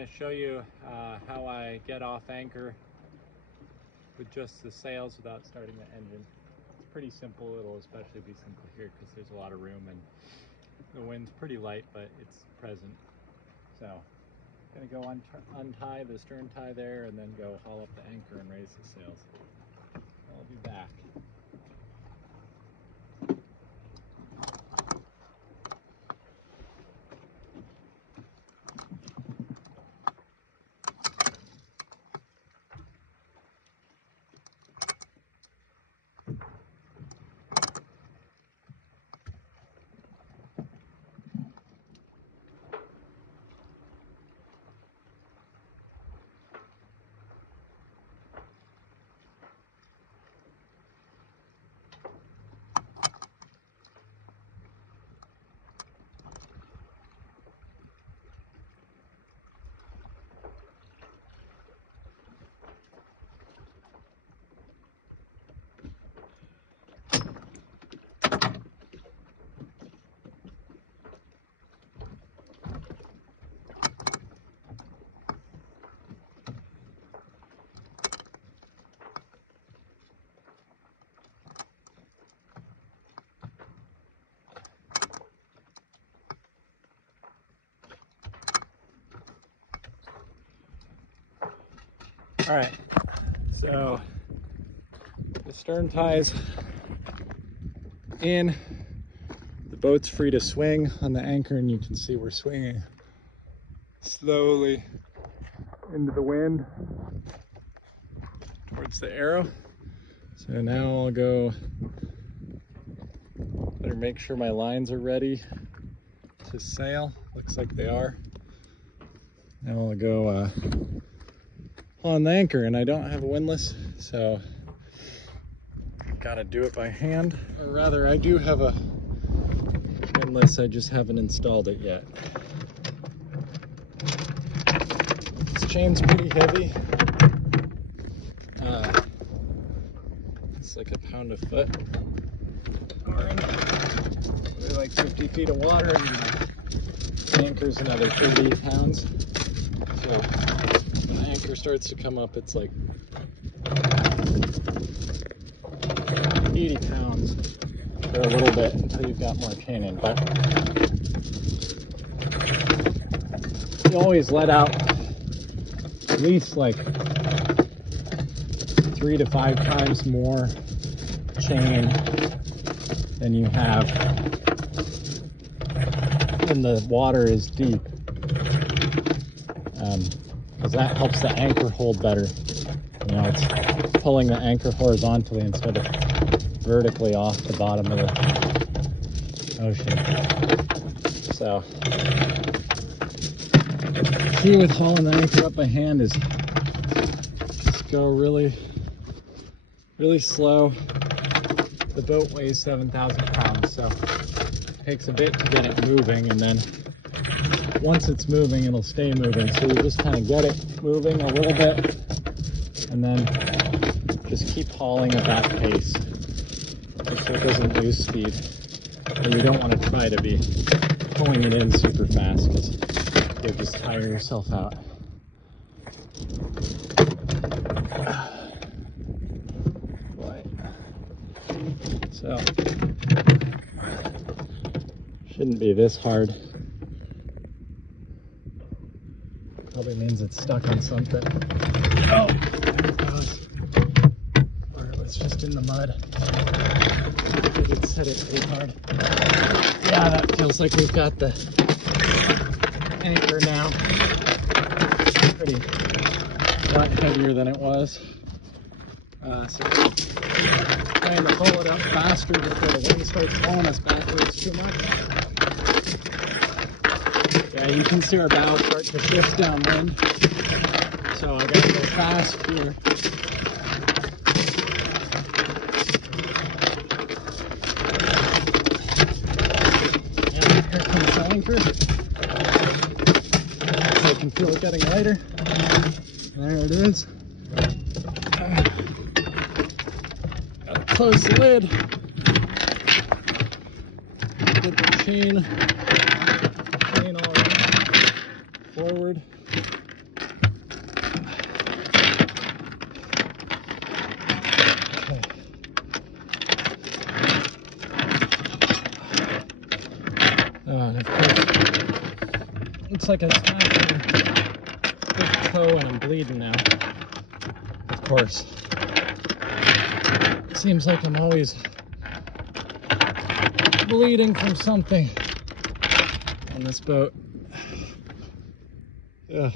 going to show you how I get off anchor with just the sails without starting the engine. It's pretty simple. It'll especially be simple here because there's a lot of room and the wind's pretty light, but it's present. So I'm going to go untie the stern tie there and then go haul up the anchor and raise the sails. I'll be back. All right, so the stern tie's in, the boat's free to swing on the anchor, and you can see we're swinging slowly into the wind towards the arrow. So now I'll go, better make sure my lines are ready to sail. Looks like they are. Now I'll go on the anchor, and I don't have a windlass, so gotta do it by hand. Or rather, I do have a windlass, I just haven't installed it yet. This chain's pretty heavy. It's like a pound a foot. We're in probably like 50 feet of water, and the anchor's another 30 pounds. So when the anchor starts to come up, it's like 80 pounds for a little bit until you've got more chain in. But you always let out at least like 3 to 5 times more chain than you have when the water is deep. Because that helps the anchor hold better. You know, it's pulling the anchor horizontally instead of vertically off the bottom of the ocean. So, the key with hauling the anchor up by hand is just go really slow. The boat weighs 7,000 pounds, so it takes a bit to get it moving, and then once it's moving, it'll stay moving. So you just kind of get it moving a little bit, and then just keep hauling at that pace so it doesn't lose speed. And you don't want to try to be pulling it in super fast because you'll just tire yourself out. So, shouldn't be this hard. Probably means it's stuck on something. Oh, there it goes. Or it was just in the mud. I did set it pretty hard. Yeah, that feels like we've got the anchor now. Pretty a lot heavier than it was. So trying to pull it up faster before the wind starts pulling us backwards too much. Yeah, you can see our bow start to shift downwind. So I gotta go fast here. And here comes the anchor. So I can feel it getting lighter. There it is. Close the lid, get the chain all forward, And of course, looks like I smashed my big toe and I'm bleeding now. Of course. It seems like I'm always bleeding from something on this boat. Ugh.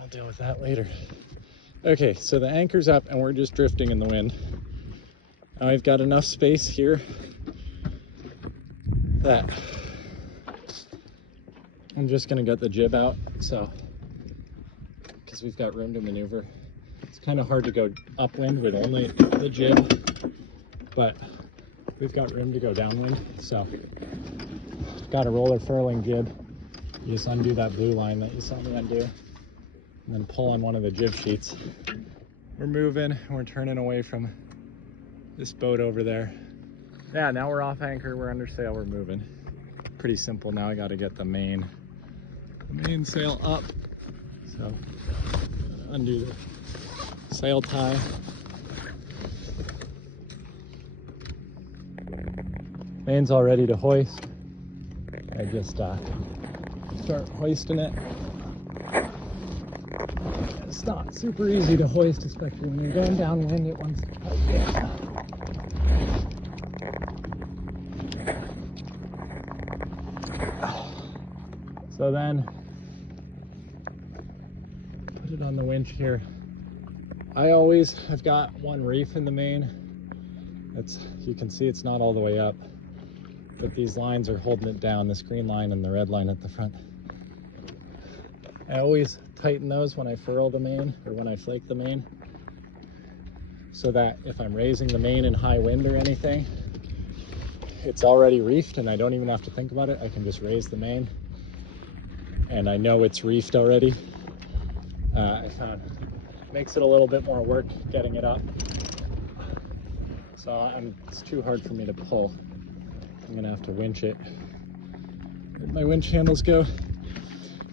I'll deal with that later. Okay, so the anchor's up and we're just drifting in the wind. Now I've got enough space here that I'm just gonna get the jib out, so because we've got room to maneuver. It's kind of hard to go upwind with only the jib, but we've got room to go downwind. So got a roller furling jib. You just undo that blue line that you saw me undo, and then pull on one of the jib sheets. We're moving, we're turning away from this boat over there. Yeah, now we're off anchor, we're under sail, we're moving. Pretty simple. Now I got to get the main sail up. So undo the sail tie. Main's all ready to hoist. I just start hoisting it. It's not super easy to hoist, especially when you're going downwind. It wants to So then put it on the winch here. I've got one reef in the main. You can see it's not all the way up, but these lines are holding it down, this green line and the red line at the front. I always tighten those when I furl the main or when I flake the main, so that if I'm raising the main in high wind or anything, it's already reefed and I don't even have to think about it. I can just raise the main and I know it's reefed already. I found it makes it a little bit more work getting it up. So it's too hard for me to pull. I'm gonna have to winch it. Where'd my winch handles go?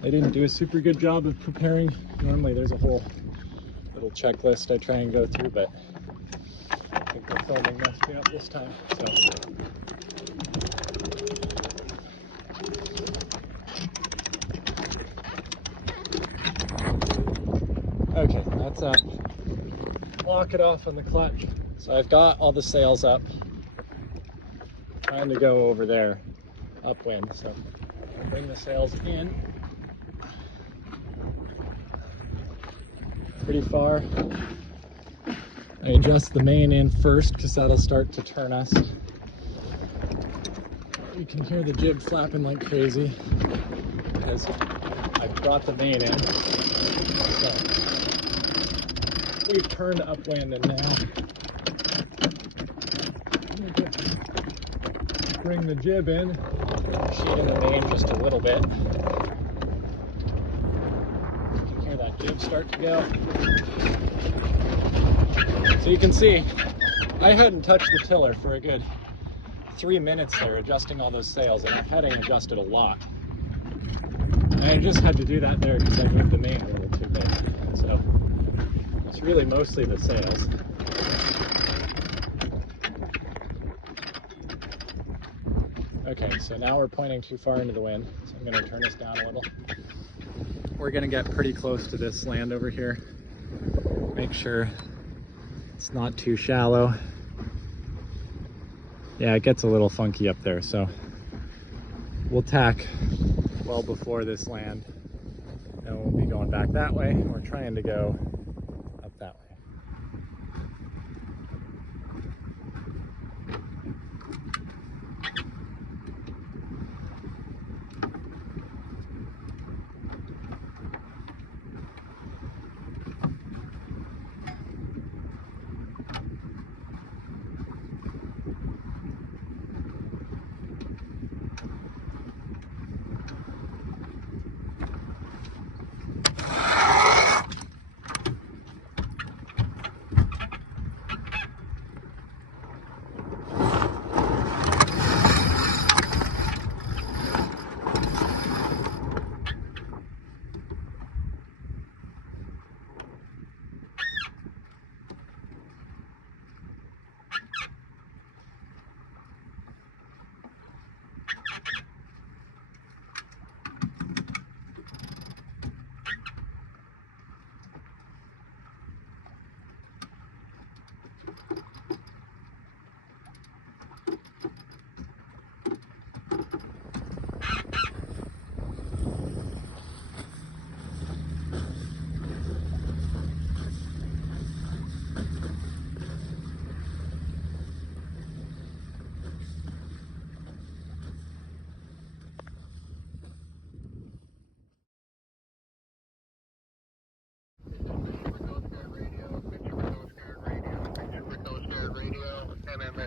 I didn't do a super good job of preparing. Normally there's a whole little checklist I try and go through, but I think the filming messed me up this time. So okay, that's up. Lock it off on the clutch. So I've got all the sails up. Trying to go over there, upwind. So I'll bring the sails in pretty far. I adjust the main in first because that'll start to turn us. You can hear the jib flapping like crazy because I've brought the main in. So we've turned upwind and now bring the jib in, sheeting the main just a little bit. You can hear that jib start to go. So you can see, I hadn't touched the tiller for a good 3 minutes there, adjusting all those sails, and the heading adjusted a lot. And I just had to do that there because I moved the main a little too big. So it's really mostly the sails. Okay, so now we're pointing too far into the wind, so I'm going to turn us down a little. We're going to get pretty close to this land over here. Make sure it's not too shallow. Yeah, it gets a little funky up there, so we'll tack well before this land, and we'll be going back that way. We're trying to go up that way.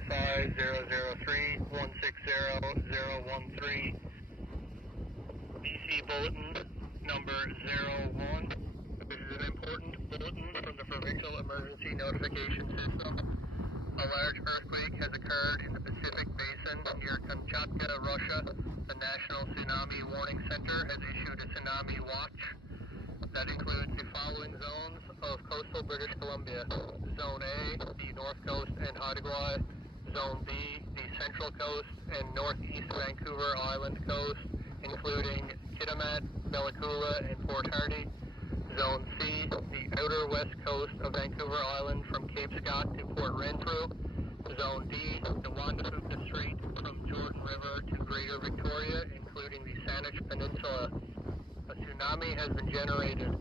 160-013. BC bulletin number 01. This is an important bulletin from the Provincial Emergency Notification System. A large earthquake has occurred in the Pacific Basin near Kamchatka, Russia. The National Tsunami Warning Center has issued a tsunami watch that includes the following zones of coastal British Columbia. Zone A, the North Coast and Haida. Zone B, the Central Coast and Northeast Vancouver Island Coast, including Kitimat, Bellacoola, and Port Hardy. Zone C, the outer west coast of Vancouver Island from Cape Scott to Port Renfrew. Zone D, the Wandafuka Strait from Jordan River to Greater Victoria, including the Saanich Peninsula. A tsunami has been generated.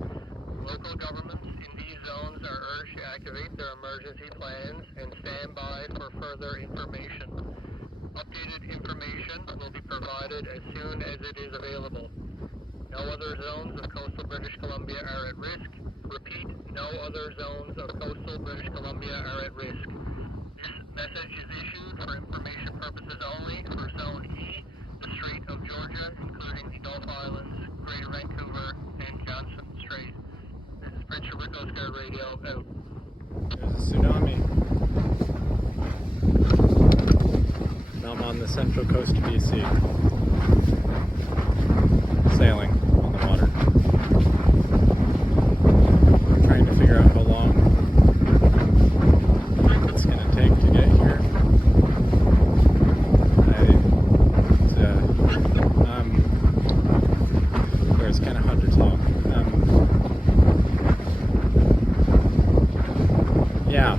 Local governments in these zones are urged to activate their emergency plans and stand by for further information. Updated information will be provided as soon as it is available. No other zones of coastal British Columbia are at risk. Repeat, no other zones of coastal British Columbia are at risk. This message is issued for information purposes only for Zone E, the Strait of Georgia, including the Gulf Islands, Greater Vancouver, and Johnson Strait. This is Prince Rupert Coast Guard Radio, out. There's a tsunami. Now I'm on the central coast of BC, sailing on the water. I'm trying to figure out how long it's going to take to get here. It's kind of hard to talk. Yeah,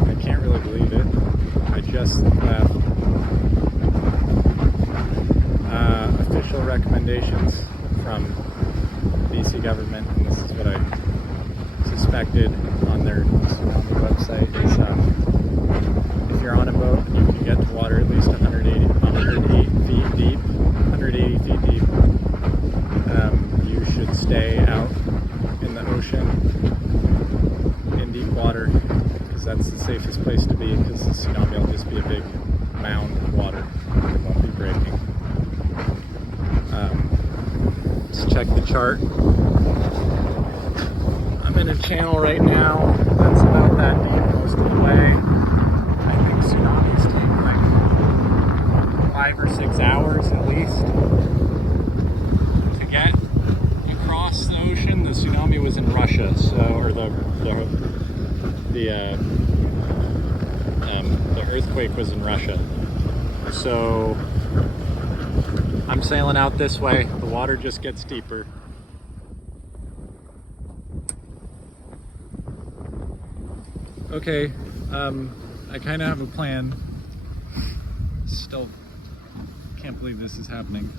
I can't really believe it. I just left official recommendations from BC government, and this is what I suspected on their Tsunami website. Is if you're on a boat and you can get to water at least 180 feet deep, you should stay out in the ocean in deep water, because that's the safest place to be, because the tsunami will just be a big mound of water. It won't be breaking. Let's check the chart. I'm in a channel right now that's about that deep most of the way. I think tsunamis take like 5 or 6 hours at least to get across the ocean. The tsunami was in Russia, or the earthquake was in Russia. So I'm sailing out this way. The water just gets deeper. Okay, I kind of have a plan. Still can't believe this is happening.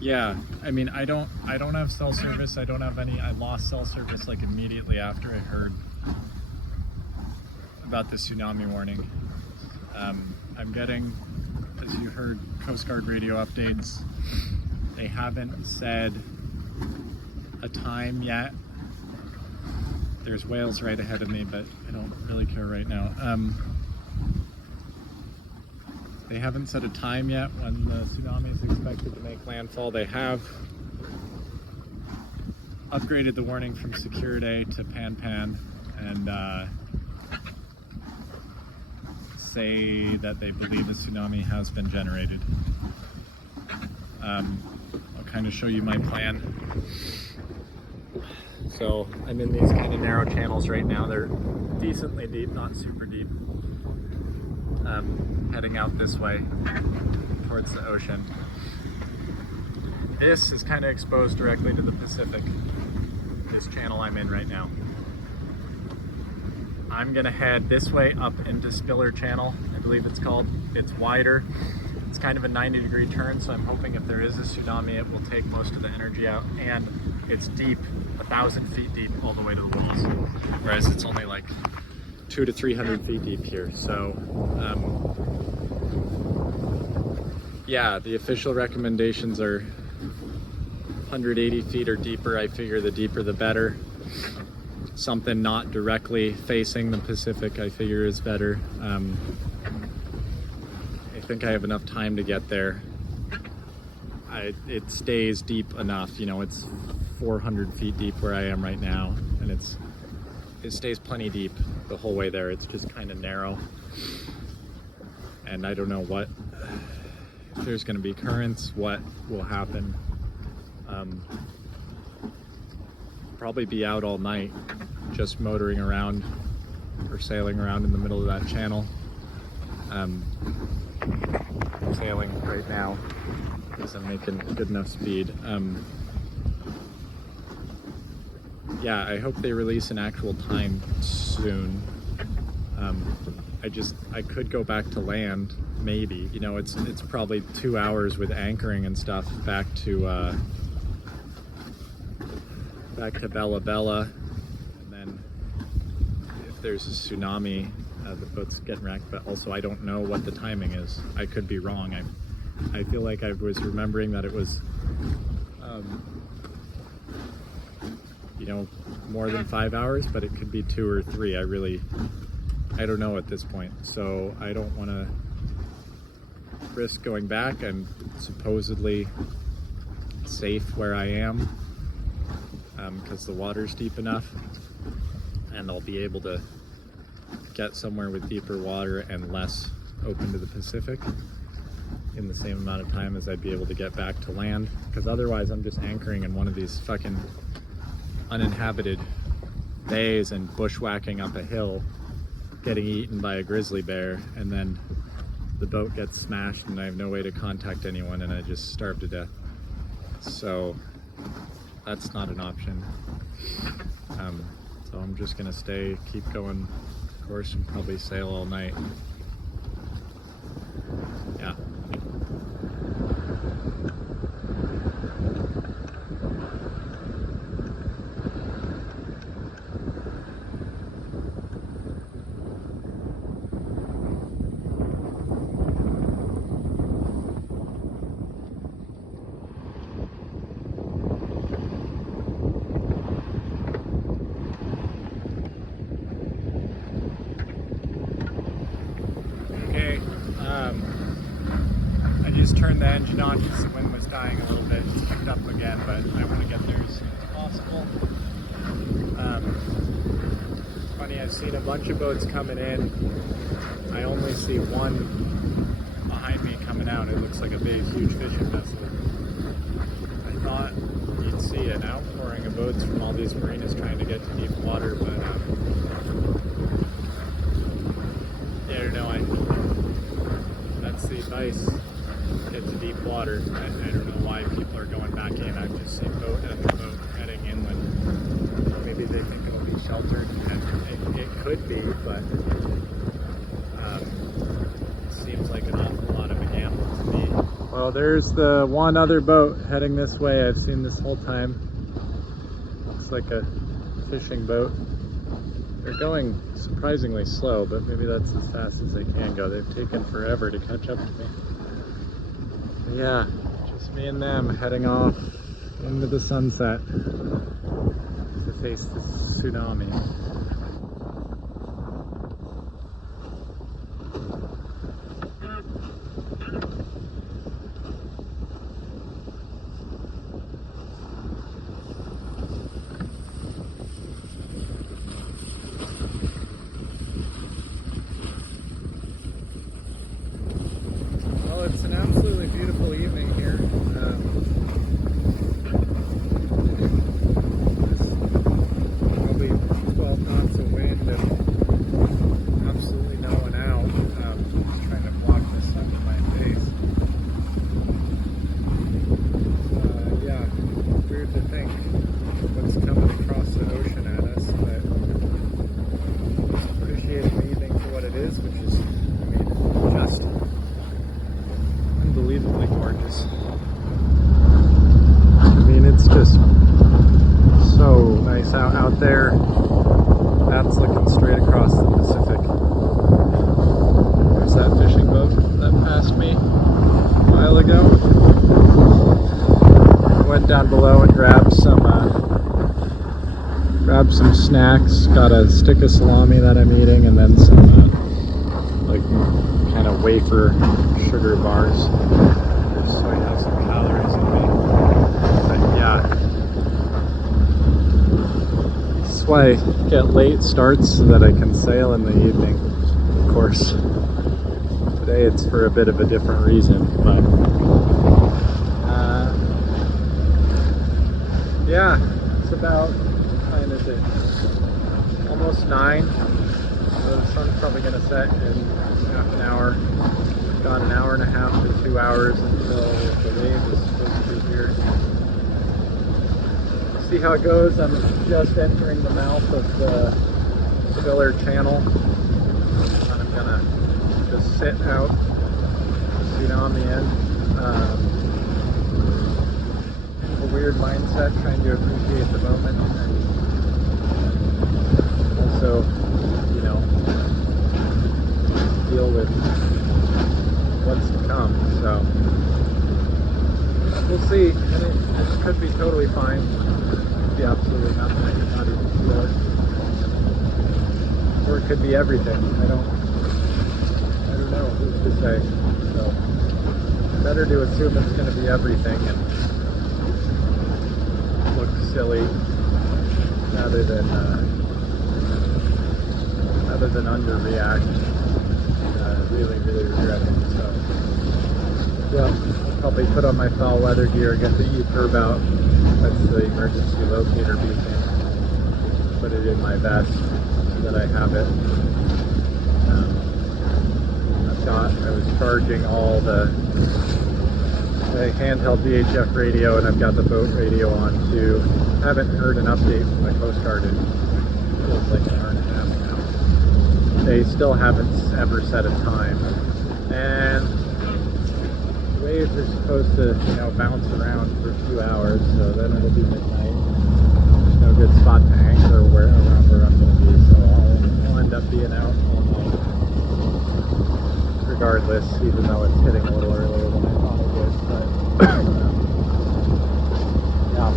Yeah, I mean, I don't have cell service. I don't have any. I lost cell service like immediately after I heard about the tsunami warning. I'm getting, as you heard, Coast Guard radio updates. They haven't said a time yet. There's whales right ahead of me, but I don't really care right now. They haven't set a time yet when the tsunami is expected to make landfall. They have upgraded the warning from Secure Day to Pan, and say that they believe a tsunami has been generated. I'll kind of show you my plan. So I'm in these kind of narrow channels right now. They're decently deep, not super deep. Heading out this way towards the ocean. This is kind of exposed directly to the Pacific, this channel I'm in right now. I'm gonna head this way up into Spiller Channel, I believe it's called. It's wider. It's kind of a 90-degree turn, so I'm hoping if there is a tsunami, it will take most of the energy out. And it's deep, 1,000 feet deep all the way to the walls, whereas it's only like 200 to 300 feet deep here. So, yeah, the official recommendations are 180 feet or deeper. I figure the deeper the better. something not directly facing the Pacific, I figure, is better. I think I have enough time to get there. It stays deep enough, you know, it's 400 feet deep where I am right now, and it stays plenty deep the whole way there. It's just kind of narrow, and I don't know if there's going to be currents, what will happen. Probably be out all night, just motoring around or sailing around in the middle of that channel. Sailing right now because I'm making good enough speed. Yeah, I hope they release an actual time soon. I could go back to land, maybe. You know, it's probably 2 hours with anchoring and stuff back to Bella Bella, and then if there's a tsunami, the boat's getting wrecked. But also, I don't know what the timing is. I could be wrong. I feel like I was remembering that it was, you know, more than 5 hours, but it could be 2 or 3. I don't know at this point. So I don't want to risk going back. I'm supposedly safe where I am, because the water's deep enough, and I'll be able to get somewhere with deeper water and less open to the Pacific in the same amount of time as I'd be able to get back to land, because otherwise I'm just anchoring in one of these fucking uninhabited bays and bushwhacking up a hill, getting eaten by a grizzly bear, and then the boat gets smashed and I have no way to contact anyone and I just starve to death. So that's not an option. So I'm just gonna keep going course, and probably sail all night. Yeah. I just turned the engine on because the wind was dying a little bit. It's picked up again, but I want to get there as soon as possible. Funny, I've seen a bunch of boats coming in. I only see one behind me coming out. It looks like a big, huge fishing vessel. I thought you'd see an outpouring of boats from all these marinas trying to get to deep water, but yeah, I don't know. That's the advice. Get to deep water. I don't know why people are going back in. I've just seen boat after boat heading inland. Maybe they think it'll be sheltered, and it could be, but it seems like an awful lot of a gamble to me. Well, there's the one other boat heading this way I've seen this whole time. Looks like a fishing boat. They're going surprisingly slow, but maybe that's as fast as they can go. They've taken forever to catch up to me. But yeah, just me and them heading off into the sunset to face the tsunami. It's an absolutely beautiful evening here. There's probably 12 knots of wind and absolutely no one out. Just trying to block the sun in my face. Yeah, weird to think what's coming across the ocean at us, but just appreciating the evening for what it is, which is, just unbelievably gorgeous. I mean, it's just so nice out there. That's looking straight across the Pacific. There's that fishing boat that passed me a while ago. Went down below and grabbed some Grab some snacks. Got a stick of salami that I'm eating, and then some like kind of wafer sugar bars. Just so I have some calories in me. But yeah, this is why I get late starts so that I can sail in the evening. Of course, today it's for a bit of a different reason, but yeah, it's about, what time is it? Almost 9. So the sun's probably going to set in half an hour. Got an hour and a half to 2 hours until the wave is supposed to be here. See how it goes. I'm just entering the mouth of the Spiller Channel. And I'm going to just sit out the Tsunami end. A weird mindset, trying to appreciate the moment, and also, you know, deal with what's to come. So we'll see. And it could be totally fine. It could be absolutely nothing. I could not even feel it, or it could be everything. I don't know. Who's to say? So better to assume it's going to be everything and look silly rather than underreact and really regret it. So yeah, I'll probably put on my foul weather gear, get the E-curb out. That's the emergency locator beacon. Put it in my vest so that I have it. I was charging all the handheld VHF radio, and I've got the boat radio on too. Haven't heard an update from the Coast Guard in feels like an hour and a half now. They still haven't ever set a time, and the waves are supposed to, you know, bounce around for a few hours, so then it'll be midnight. There's no good spot to anchor around where I'm going to be, so I'll end up being out all night regardless, even though it's hitting a little earlier than I thought it would. But yeah.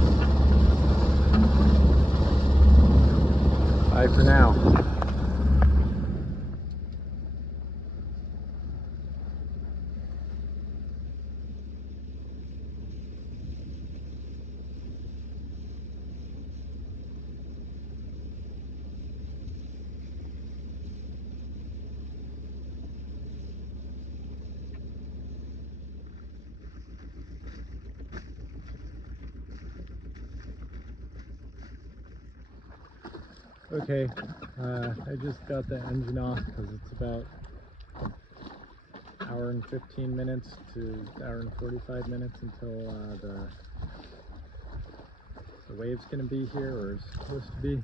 Bye for now. Okay, I just got the engine off because it's about an hour and 15 minutes to an hour and 45 minutes until the wave's going to be here, or is supposed to be.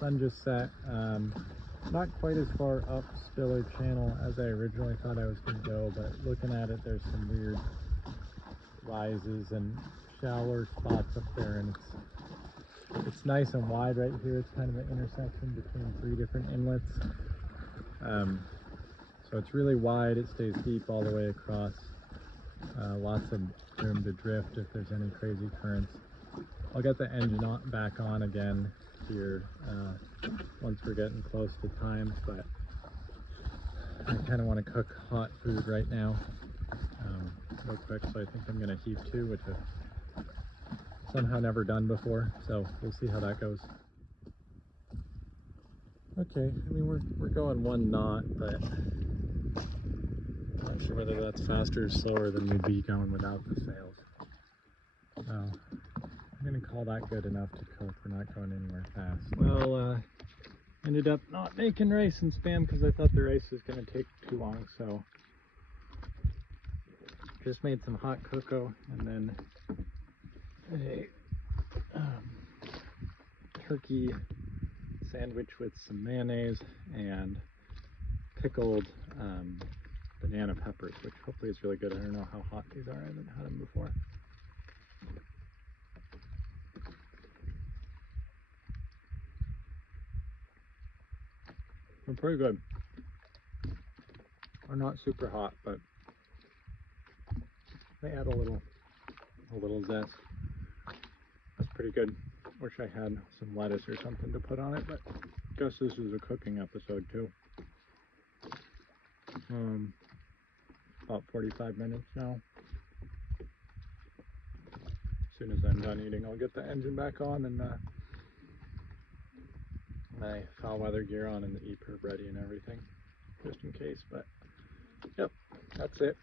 Sun just set. Not quite as far up Spiller Channel as I originally thought I was going to go, but looking at it, there's some weird rises and shallower spots up there, and it's nice and wide right here. It's kind of an intersection between 3 different inlets. So it's really wide. It stays deep all the way across. Lots of room to drift if there's any crazy currents. I'll get the engine back on again here once we're getting close to time, but I kind of want to cook hot food right now real quick, so I think I'm going to heave 2, which I've somehow never done before, so we'll see how that goes. Okay, I mean we're going 1 knot, but I'm not sure whether that's faster or slower than we'd be going without the sails. I'm gonna call that good enough to cope. We're not going anywhere fast. Well, ended up not making rice and spam because I thought the rice was gonna take too long, so just made some hot cocoa and then a turkey sandwich with some mayonnaise and pickled banana peppers, which hopefully is really good. I don't know how hot these are. I haven't had them before. They're pretty good. They're not super hot, but they add a little zest. That's pretty good. Wish I had some lettuce or something to put on it, but guess this is a cooking episode too. About 45 minutes now. As soon as I'm done eating, I'll get the engine back on and my foul weather gear on and the EPIRB ready and everything, just in case. But yep, that's it.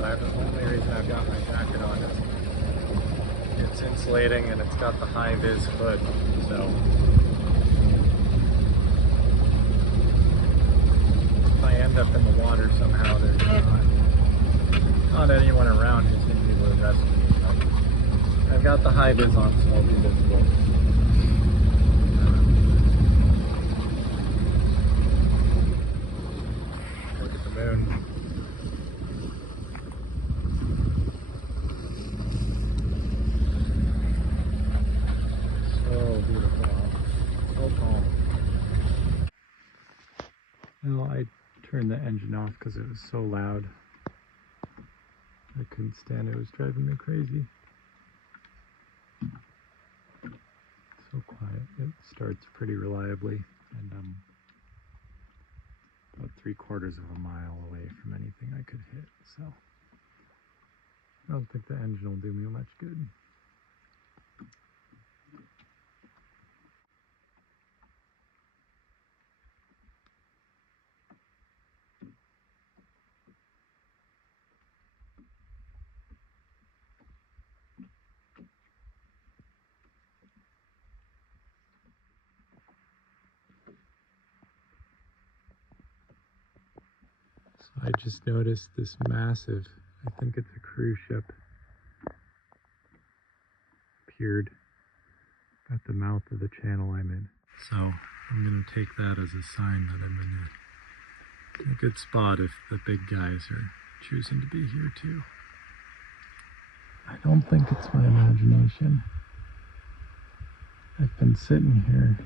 that. The only reason I've got my jacket on is it's insulating and it's got the high vis hood, so if I end up in the water somehow, there's not anyone around who's going to be able to rescue me. So I've got the high vis on, so I'll be visible. Look at the moon. So beautiful. So calm. Well, I turned the engine off because it was so loud. I couldn't stand it. It was driving me crazy. So quiet. It starts pretty reliably, and about 3/4 of a mile away from anything I could hit. So I don't think the engine will do me much good. I just noticed this massive, I think it's a cruise ship, appeared at the mouth of the channel I'm in. So I'm going to take that as a sign that I'm in a good spot if the big guys are choosing to be here too. I don't think it's my imagination. I've been sitting here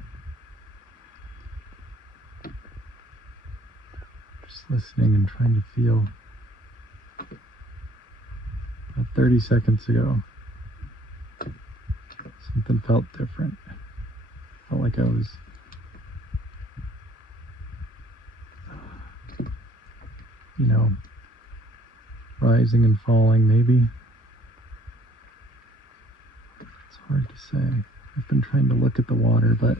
just listening and trying to feel. About 30 seconds ago, something felt different. Felt like I was rising and falling, maybe. It's hard to say. I've been trying to look at the water, but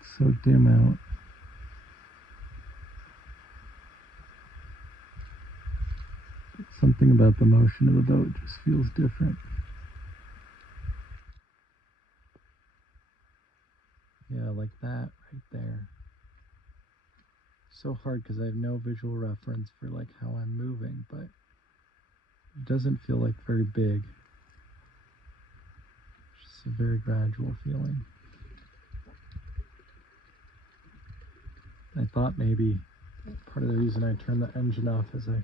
it's so dim out. Something about the motion of the boat just feels different. Yeah, like that right there. So hard because I have no visual reference for like how I'm moving, but it doesn't feel like very big. It's just a very gradual feeling. I thought maybe part of the reason I turned the engine off is I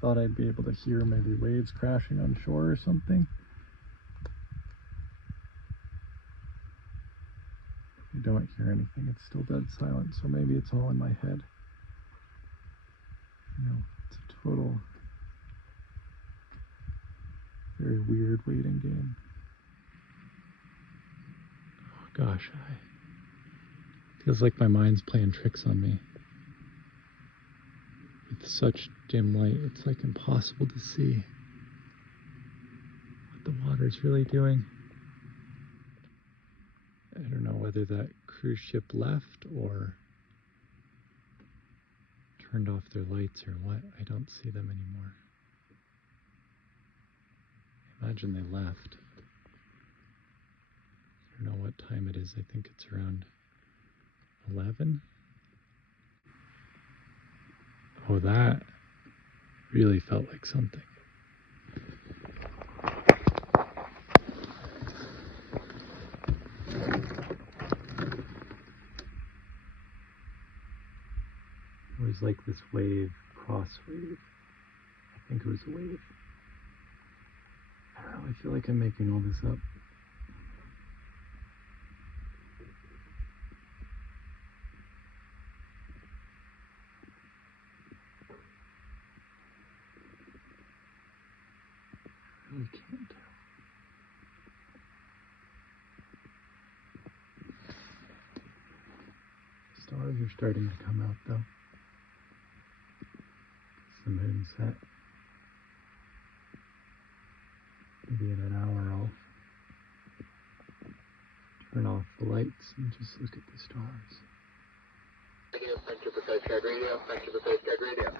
thought I'd be able to hear maybe waves crashing on shore or something. I don't hear anything. It's still dead silent, so maybe it's all in my head. It's a total, very weird waiting game. Oh gosh, feels like my mind's playing tricks on me. With such dim light, it's like impossible to see what the water's really doing. I don't know whether that cruise ship left or turned off their lights or what. I don't see them anymore. I imagine they left. I don't know what time it is. I think it's around 11. Oh, that really felt like something. It was like this wave, cross wave. I think it was a wave. I don't know, I feel like I'm making all this up. I really can't tell. Stars are starting to come out though. It's the moon set. Maybe in an hour I'll turn off the lights and just look at the stars. Radio, 92 precise guide radio, 92 precise guide radio.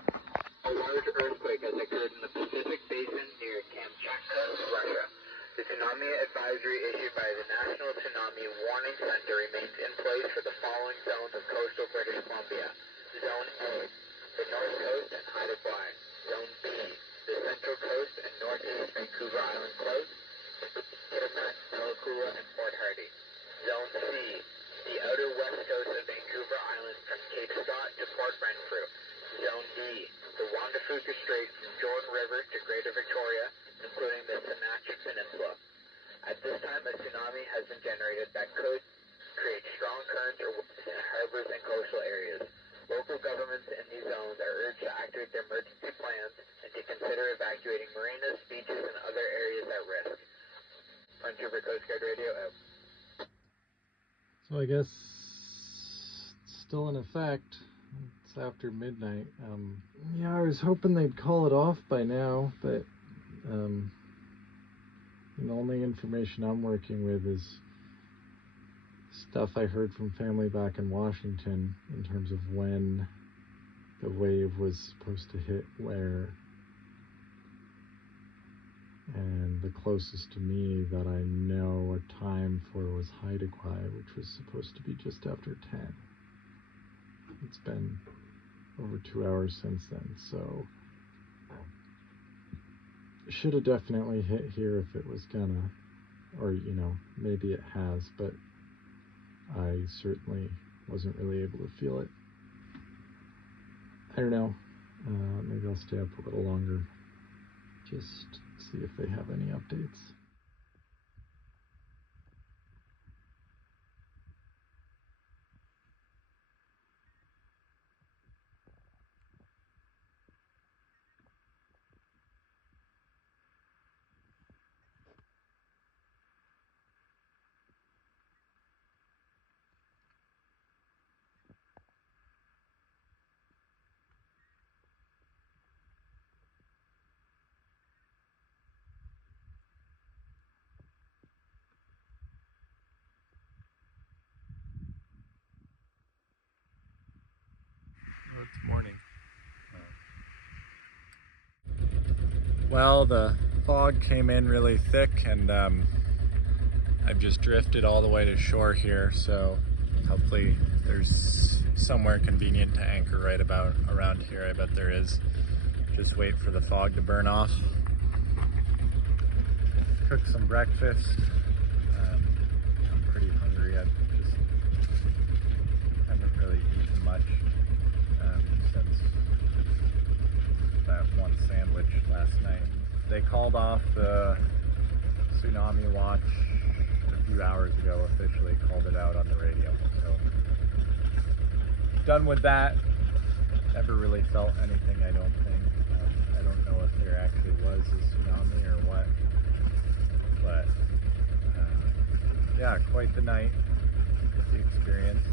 Vancouver Island close. Kitimat, Pelakula, and Port Hardy. Zone C, the outer west coast of Vancouver Island from Cape Scott to Port Renfrew. Zone D, the Juan de Fuca Strait from Jordan River to Greater Victoria, including the Tsunami Peninsula. At this time, a tsunami has been generated that could create strong currents or winds in harbors and coastal areas. Local governments in these zones are urged to activate their emergency plans and to consider evacuating marinas, beaches, and other areas at risk. Vancouver Coast Guard Radio out. So I guess it's still in effect. It's after midnight. Yeah, I was hoping they'd call it off by now, but the only information I'm working with is stuff I heard from family back in Washington in terms of when the wave was supposed to hit where. And the closest to me that I know a time for was Haida Gwaii, which was supposed to be just after 10. It's been over 2 hours since then, so should have definitely hit here if it was gonna, or maybe it has, but I certainly wasn't really able to feel it. I don't know, maybe I'll stay up a little longer, just see if they have any updates. It's morning. Well, the fog came in really thick, and I've just drifted all the way to shore here, so hopefully there's somewhere convenient to anchor right about around here. I bet there is. Just wait for the fog to burn off. Cook some breakfast. I'm pretty hungry. I just haven't really eaten much since that one sandwich last night. They called off the tsunami watch a few hours ago, officially called it out on the radio. So done with that. Never really felt anything, I don't think. I don't know if there actually was a tsunami or what, but yeah, quite the night, the experience.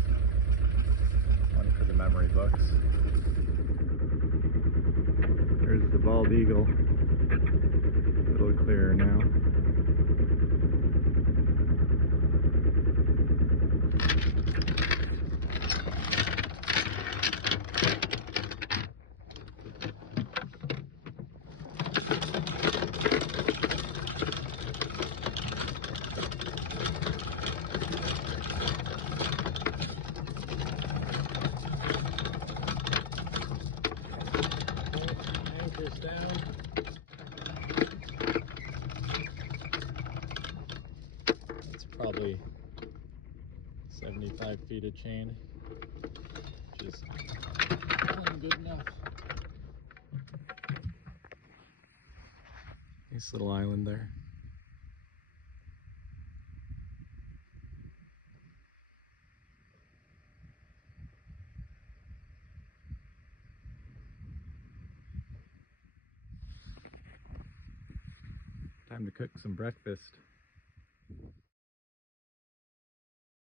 One for the memory books. There's the bald eagle. A little clearer now. Anchors down. It's probably 75 feet of chain, which is good enough. Nice little island there. Time to cook some breakfast.